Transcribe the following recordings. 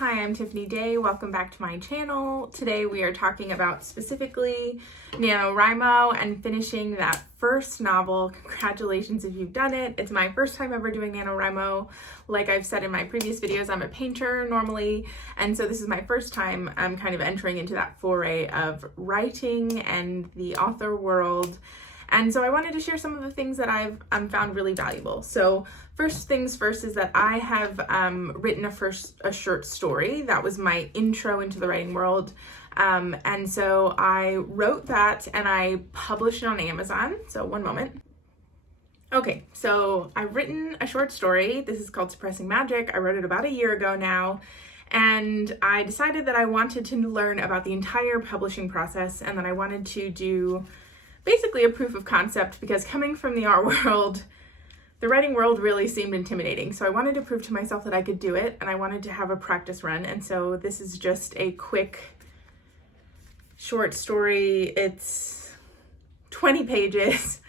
Hi, I'm Tiffany Day. Welcome back to my channel. Today we are talking about specifically NaNoWriMo and finishing that first novel. Congratulations if you've done it. It's my first time ever doing NaNoWriMo. Like I've said in my previous videos, I'm a painter normally, and so this is my first time kind of entering into that foray of writing and the author world. And so I wanted to share some of the things that I've found really valuable. So first things first is that I have written a short story. That was my intro into the writing world. And so I wrote that and I published it on Amazon. So one moment. Okay, so I've written a short story. This is called Suppressing Magic. I wrote it about a year ago now. And I decided that I wanted to learn about the entire publishing process and that I wanted to do basically a proof of concept, because coming from the art world, the writing world really seemed intimidating. So I wanted to prove to myself that I could do it, and I wanted to have a practice run. And so this is just a quick short story. It's 20 pages.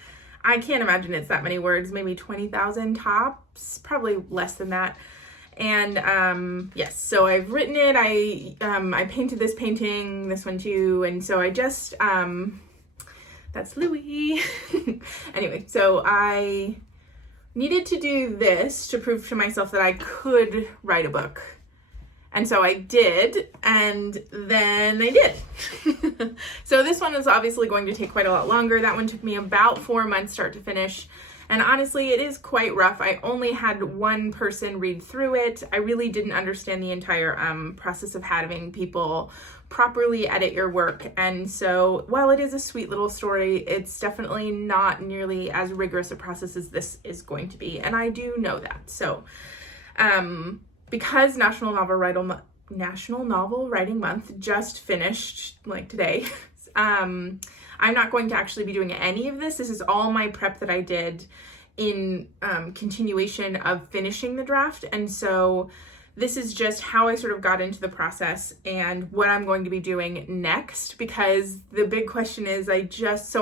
I can't imagine it's that many words, maybe 20,000 tops, probably less than that. And yes, so I've written it. I painted this painting, this one too. And so I just, that's Louis. Anyway, so I needed to do this to prove to myself that I could write a book. And so I did, and then I did. So this one is obviously going to take quite a lot longer. That one took me about 4 months start to finish. And honestly, it is quite rough. I only had one person read through it. I really didn't understand the entire process of having people properly edit your work. And so while it is a sweet little story, it's definitely not nearly as rigorous a process as this is going to be. And I do know that. So because National Novel Writing Month just finished like today, I'm not going to actually be doing any of this. This is all my prep that I did in continuation of finishing the draft. And so this is just how I sort of got into the process and what I'm going to be doing next, because the big question is I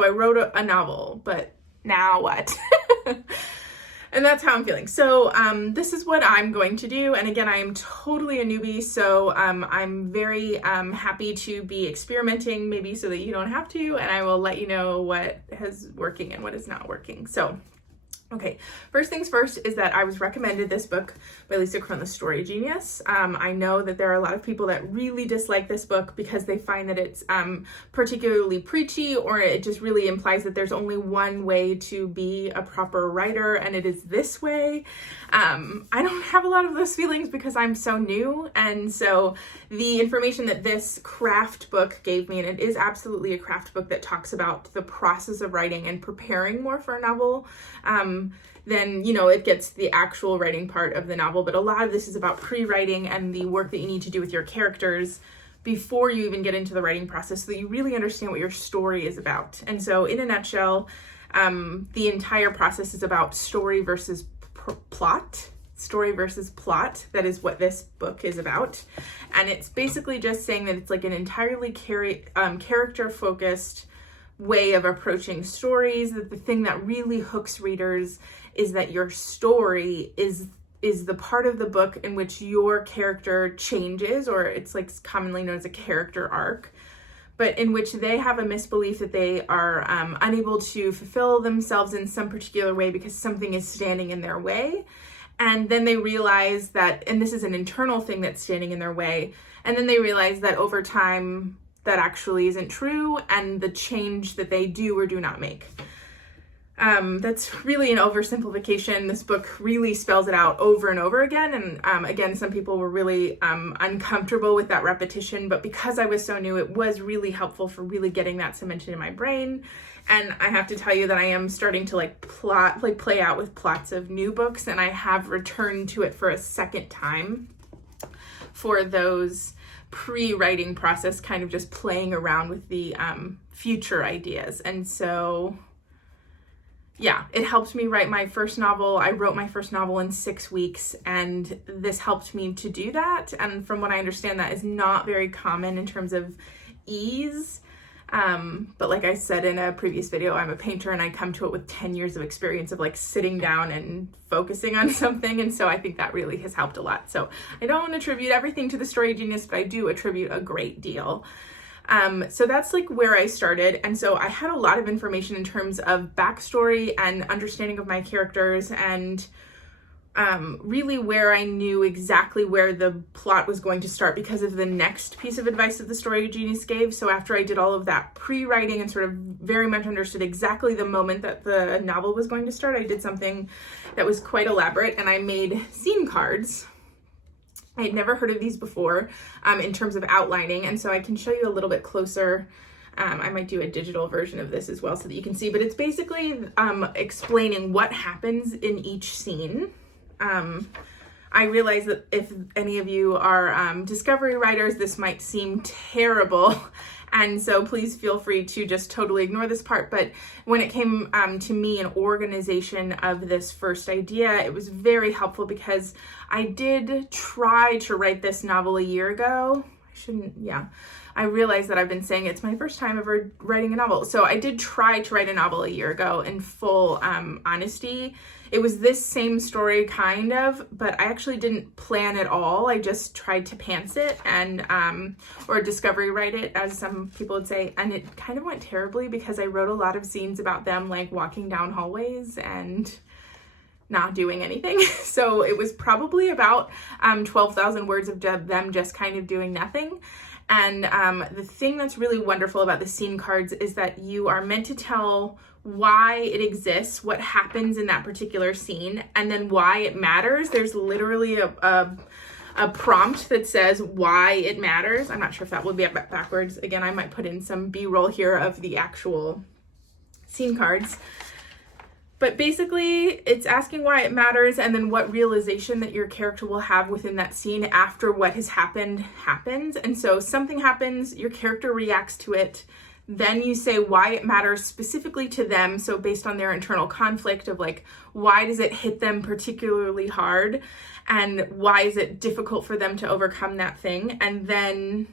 wrote a novel, but now what? And that's how I'm feeling. So this is what I'm going to do. And again, I am totally a newbie. So I'm very happy to be experimenting, maybe so that you don't have to. And I will let you know what is working and what is not working. So, okay, first things first is that I was recommended this book by Lisa Cron, The Story Genius. I know that there are a lot of people that really dislike this book because they find that it's particularly preachy, or it just really implies that there's only one way to be a proper writer, and it is this way. I don't have a lot of those feelings because I'm so new, and so the information that this craft book gave me, and it is absolutely a craft book that talks about the process of writing and preparing more for a novel, then, it gets the actual writing part of the novel. But a lot of this is about pre-writing and the work that you need to do with your characters before you even get into the writing process, so that you really understand what your story is about. And so in a nutshell, the entire process is about story versus plot. Story versus plot. That is what this book is about. And it's basically just saying that it's like an entirely character-focused way of approaching stories, that the thing that really hooks readers is that your story is the part of the book in which your character changes, or it's like commonly known as a character arc, but in which they have a misbelief that they are unable to fulfill themselves in some particular way because something is standing in their way. And then they realize that, and this is an internal thing that's standing in their way, and then they realize that over time that actually isn't true, and the change that they do or do not make. That's really an oversimplification. This book really spells it out over and over again. And again, some people were really uncomfortable with that repetition, but because I was so new, it was really helpful for really getting that cemented in my brain. And I have to tell you that I am starting to play out with plots of new books, and I have returned to it for a second time for those pre-writing process, kind of just playing around with the future ideas. And so yeah, it helped me write my first novel. I wrote my first novel in 6 weeks, and this helped me to do that. And from what I understand, that is not very common in terms of ease. But like I said in a previous video, I'm a painter and I come to it with 10 years of experience of like sitting down and focusing on something. And so I think that really has helped a lot. So I don't attribute everything to the story genius, but I do attribute a great deal. So that's like where I started. And so I had a lot of information in terms of backstory and understanding of my characters, and really where I knew exactly where the plot was going to start because of the next piece of advice that the story genius gave. So after I did all of that pre-writing and sort of very much understood exactly the moment that the novel was going to start, I did something that was quite elaborate, and I made scene cards. I had never heard of these before in terms of outlining, and so I can show you a little bit closer. I might do a digital version of this as well so that you can see, but it's basically explaining what happens in each scene. I realize that if any of you are discovery writers, this might seem terrible, and so please feel free to just totally ignore this part. But when it came to me, an organization of this first idea, it was very helpful because I did try to write this novel a year ago. I realize that I've been saying it's my first time ever writing a novel. So I did try to write a novel a year ago, in full honesty. It was this same story kind of, but I actually didn't plan at all. I just tried to pants it and, or discovery write it, as some people would say. And it kind of went terribly because I wrote a lot of scenes about them like walking down hallways and not doing anything. So it was probably about 12,000 words of them just kind of doing nothing. And the thing that's really wonderful about the scene cards is that you are meant to tell why it exists, what happens in that particular scene, and then why it matters. There's literally a prompt that says why it matters. I'm not sure if that will be backwards. Again, I might put in some B-roll here of the actual scene cards. But basically, it's asking why it matters and then what realization that your character will have within that scene after what has happened happens. And so something happens, your character reacts to it, then you say why it matters specifically to them. So based on their internal conflict of like, why does it hit them particularly hard? And why is it difficult for them to overcome that thing? And then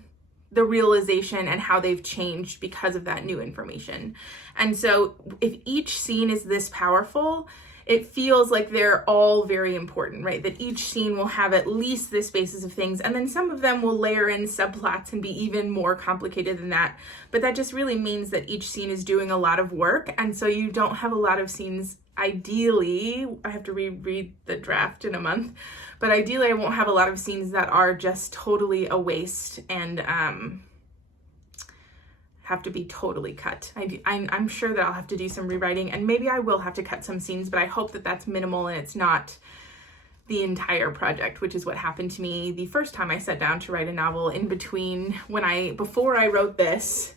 the realization and how they've changed because of that new information. And so if each scene is this powerful, it feels like they're all very important, right? That each scene will have at least this basis of things, and then some of them will layer in subplots and be even more complicated than that. But that just really means that each scene is doing a lot of work, and so you don't have a lot of scenes. Ideally, I have to reread the draft in a month, but ideally I won't have a lot of scenes that are just totally a waste and have to be totally cut. I'm sure that I'll have to do some rewriting, and maybe I will have to cut some scenes, but I hope that that's minimal and it's not the entire project, which is what happened to me the first time I sat down to write a novel. In between, before I wrote this,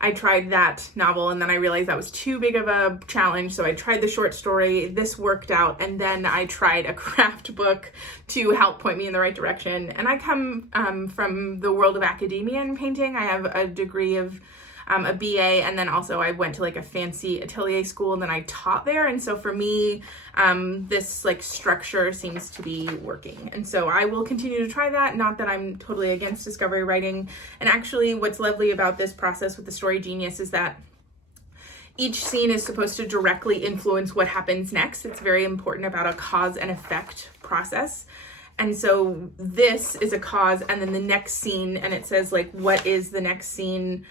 I tried that novel, and then I realized that was too big of a challenge, so I tried the short story. This worked out, and then I tried a craft book to help point me in the right direction. And I come from the world of academia and painting. I have a degree of a BA, and then also I went to like a fancy atelier school, and then I taught there. And so for me, this like structure seems to be working. And so I will continue to try that. Not that I'm totally against discovery writing. And actually what's lovely about this process with the Story Genius is that each scene is supposed to directly influence what happens next. It's very important about a cause and effect process. And so this is a cause, and then the next scene, and it says like, what is the next scene?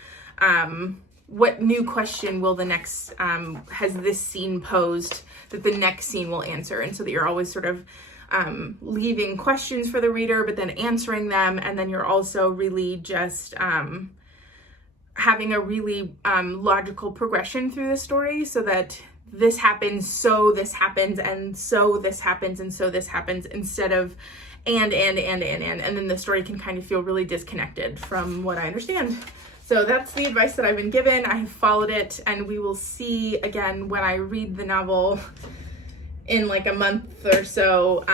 What new question will the next, has this scene posed that the next scene will answer? And so that you're always sort of leaving questions for the reader, but then answering them. And then you're also really just having a really logical progression through the story, so that this happens, so this happens, and so this happens, and so this happens, instead of and then the story can kind of feel really disconnected from what I understand. So that's the advice that I've been given. I have followed it, and we will see again when I read the novel in like a month or so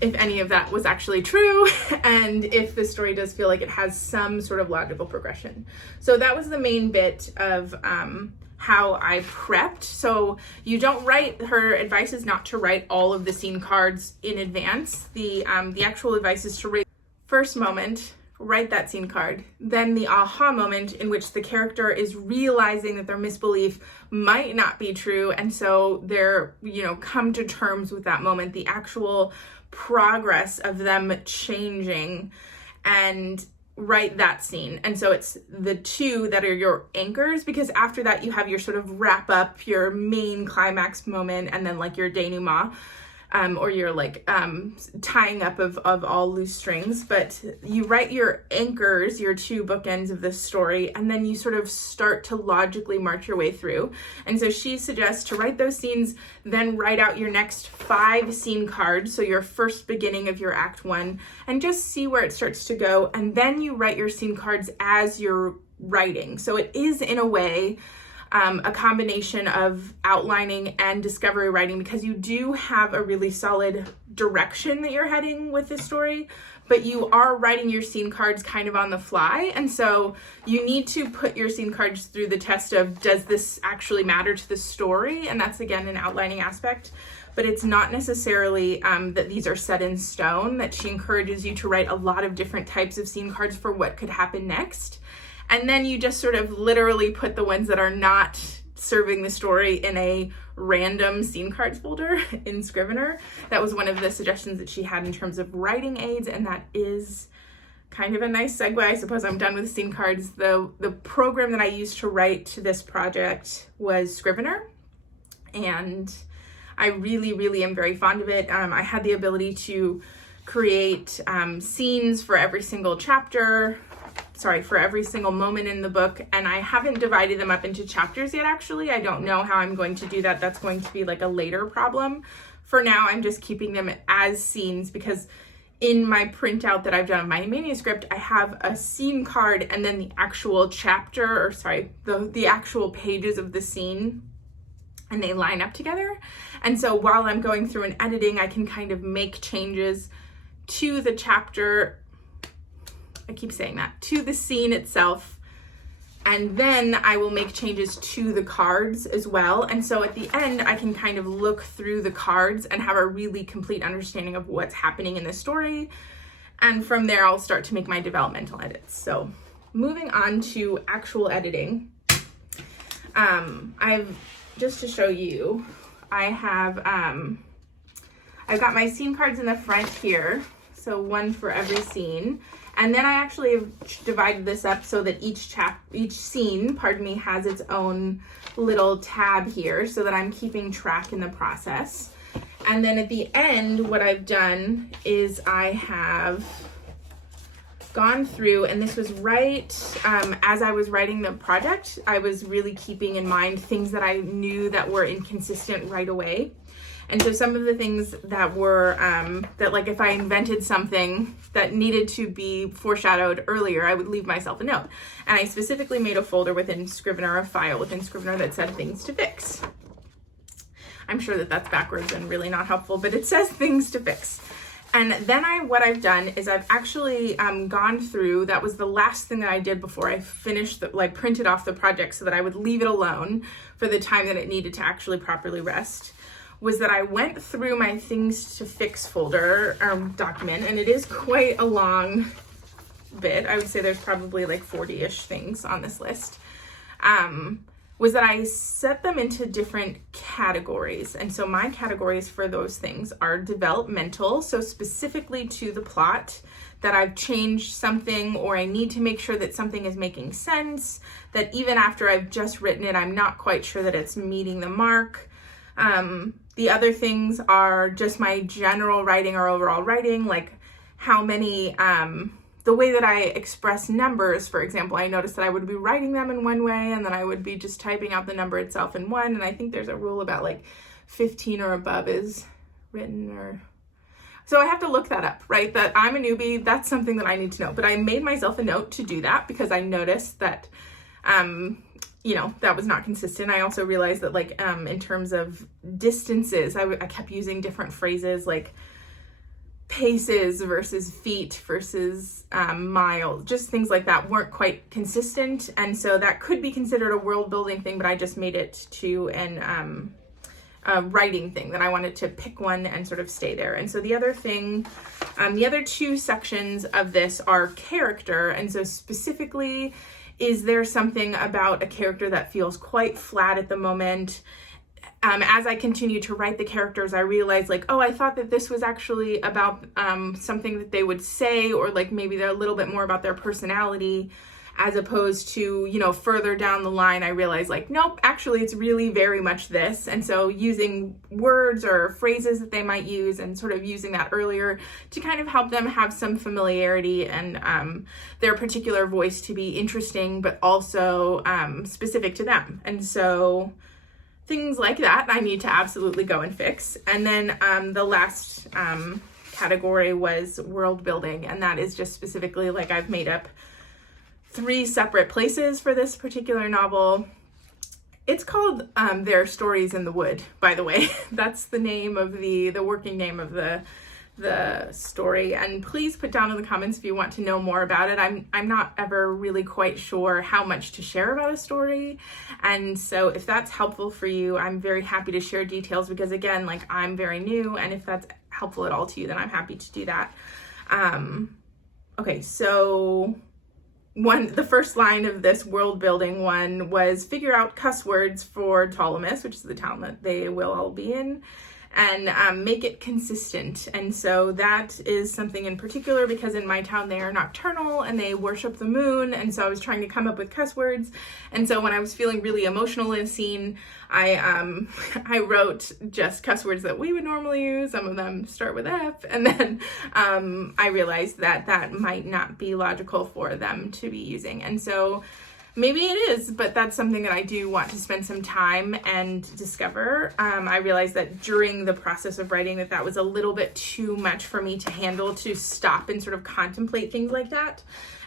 if any of that was actually true, and if the story does feel like it has some sort of logical progression. So that was the main bit of how I prepped. So you don't write, her advice is not to write all of the scene cards in advance. The actual advice is to write first moment, write that scene card. Then the aha moment in which the character is realizing that their misbelief might not be true, and so they're, come to terms with that moment, the actual progress of them changing, and write that scene. And so it's the two that are your anchors, because after that you have your sort of wrap up, your main climax moment, and then like your denouement, or your tying up of all loose strings. But you write your anchors, your two bookends of the story, and then you sort of start to logically march your way through. And so she suggests to write those scenes, then write out your next 5 scene cards, so your first beginning of your act 1, and just see where it starts to go. And then you write your scene cards as you're writing. So it is, in a way, a combination of outlining and discovery writing, because you do have a really solid direction that you're heading with this story, but you are writing your scene cards kind of on the fly. And so you need to put your scene cards through the test of, does this actually matter to the story? And that's, again, an outlining aspect. But it's not necessarily that these are set in stone, that she encourages you to write a lot of different types of scene cards for what could happen next. And then you just sort of literally put the ones that are not serving the story in a random scene cards folder in Scrivener. That was one of the suggestions that she had in terms of writing aids, and that is kind of a nice segue. I suppose I'm done with scene cards. The program that I used to write this project was Scrivener, and I really, really am very fond of it. I had the ability to create scenes for every single for every single moment in the book, and I haven't divided them up into chapters yet, actually. I don't know how I'm going to do that. That's going to be like a later problem. For now, I'm just keeping them as scenes, because in my printout that I've done of my manuscript, I have a scene card and then the actual the actual pages of the scene, and they line up together. And so while I'm going through and editing, I can kind of make changes to the chapter, I keep saying that, to the scene itself, and then I will make changes to the cards as well. And so at the end, I can kind of look through the cards and have a really complete understanding of what's happening in the story. And from there, I'll start to make my developmental edits. So moving on to actual editing, just to show you, I've got my scene cards in the front here, so one for every scene. And then I actually have divided this up so that each scene, has its own little tab here, so that I'm keeping track in the process. And then at the end, what I've done is I have gone through, and this was right as I was writing the project, I was really keeping in mind things that I knew that were inconsistent right away. And so some of the things that were, that like if I invented something that needed to be foreshadowed earlier, I would leave myself a note. And I specifically made a folder within Scrivener, a file within Scrivener that said things to fix. I'm sure that that's backwards and really not helpful, but it says things to fix. And then what I've done is I've actually gone through, that was the last thing that I did before I finished, printed off the project so that I would leave it alone for the time that it needed to actually properly rest, was that I went through my things to fix folder document, and it is quite a long bit. I would say there's probably like 40-ish things on this list. Was that I set them into different categories. And so my categories for those things are developmental, so specifically to the plot, that I've changed something, or I need to make sure that something is making sense, that even after I've just written it, I'm not quite sure that it's meeting the mark. The other things are just my general writing or overall writing, like how many, the way that I express numbers, for example. I noticed that I would be writing them in one way, and then I would be just typing out the number itself in one. And I think there's a rule about like 15 or above is written, or so I have to look that up, right? That I'm a newbie, that's something that I need to know. But I made myself a note to do that because I noticed that, that was not consistent. I also realized that in terms of distances, I kept using different phrases like paces versus feet versus miles, just things like that weren't quite consistent. And so that could be considered a world building thing, but I just made it to writing thing that I wanted to pick one and sort of stay there. And so the other thing, the other two sections of this are character. And so specifically, is there something about a character that feels quite flat at the moment? As I continue to write the characters, I realized like, oh, I thought that this was actually about something that they would say, or like maybe they're a little bit more about their personality, as opposed to, you know, further down the line, I realized like, nope, actually it's really very much this. And so using words or phrases that they might use and sort of using that earlier to kind of help them have some familiarity and their particular voice to be interesting, but also specific to them. And so things like that I need to absolutely go and fix. And then the last category was world building. And that is just specifically like I've made up 3 separate places for this particular novel. It's called Their Stories in the Wood, by the way. That's the name of the working name of the story. And please put down in the comments if you want to know more about it. I'm not ever really quite sure how much to share about a story. And so if that's helpful for you, I'm very happy to share details, because again, like I'm very new, and if that's helpful at all to you, then I'm happy to do that. Okay, so the first line of this world building one was figure out cuss words for Ptolemus, which is the town that they will all be in, and make it consistent. And so that is something in particular because in my town they are nocturnal and they worship the moon. And so I was trying to come up with cuss words. And so when I was feeling really emotional in a scene, I wrote just cuss words that we would normally use. Some of them start with F. And then I realized that that might not be logical for them to be using. And so maybe it is, but that's something that I do want to spend some time and discover. I realized that during the process of writing that was a little bit too much for me to handle, to stop and sort of contemplate things like that.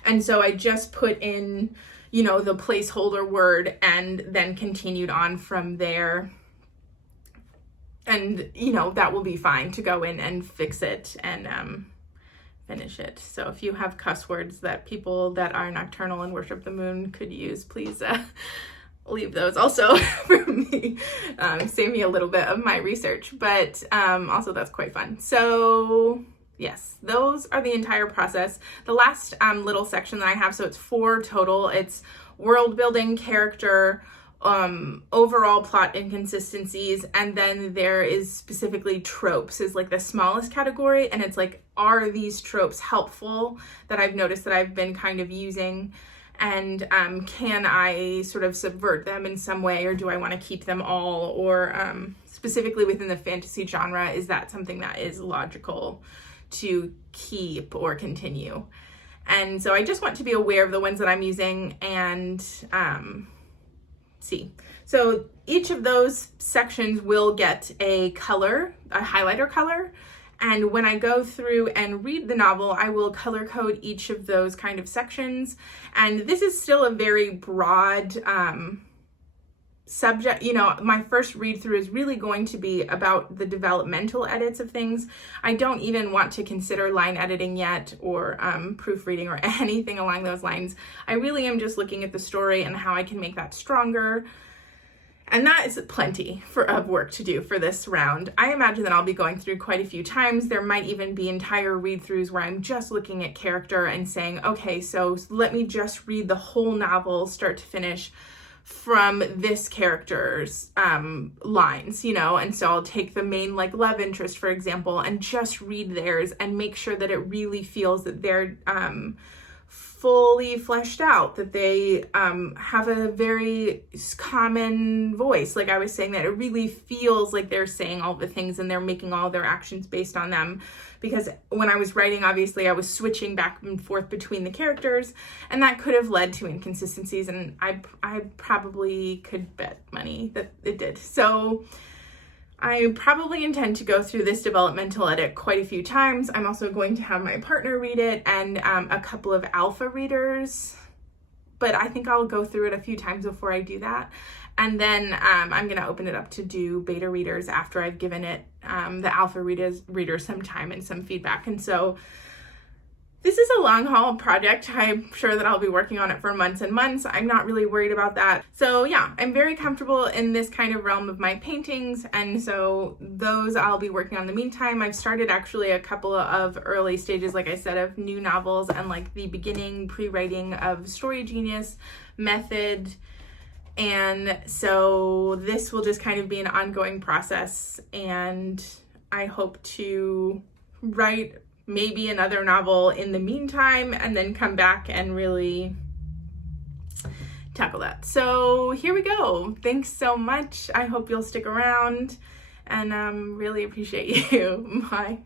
And so I just put in, you know, the placeholder word and then continued on from there. And, you know, that will be fine to go in and fix it and finish it. So if you have cuss words that people that are nocturnal and worship the moon could use, please leave those also for me. Save me a little bit of my research, but also that's quite fun. So yes, those are the entire process. The last little section that I have, so it's 4 total. It's world building, character, overall plot inconsistencies, and then there is specifically tropes is like the smallest category, and it's like, are these tropes helpful that I've noticed that I've been kind of using, and can I sort of subvert them in some way, or do I want to keep them all, or specifically within the fantasy genre, is that something that is logical to keep or continue? And so I just want to be aware of the ones that I'm using and see. So each of those sections will get a color, a highlighter color. And when I go through and read the novel, I will color code each of those kind of sections. And this is still a very broad subject. You know, my first read through is really going to be about the developmental edits of things. I don't even want to consider line editing yet, or proofreading or anything along those lines. I really am just looking at the story and how I can make that stronger. And that is plenty of work to do for this round. I imagine that I'll be going through quite a few times. There might even be entire read-throughs where I'm just looking at character and saying, okay, so let me just read the whole novel start to finish from this character's lines, you know. And so I'll take the main like love interest, for example, and just read theirs and make sure that it really feels that they're fully fleshed out, that they have a very common voice. Like I was saying, that it really feels like they're saying all the things and they're making all their actions based on them. Because when I was writing, obviously I was switching back and forth between the characters, and that could have led to inconsistencies, and I probably could bet money that it did. So I probably intend to go through this developmental edit quite a few times. I'm also going to have my partner read it and a couple of alpha readers, but I think I'll go through it a few times before I do that. And then I'm going to open it up to do beta readers after I've given it the alpha readers some time and some feedback. And so This is a long haul project. I'm sure that I'll be working on it for months and months. I'm not really worried about that. So yeah, I'm very comfortable in this kind of realm of my paintings, and so those I'll be working on in the meantime. I've started actually a couple of early stages, like I said, of new novels and like the beginning pre-writing of Story Genius method. And so this will just kind of be an ongoing process, and I hope to write maybe another novel in the meantime and then come back and really tackle that. So here we go. Thanks so much. I hope you'll stick around, and really appreciate you. Bye.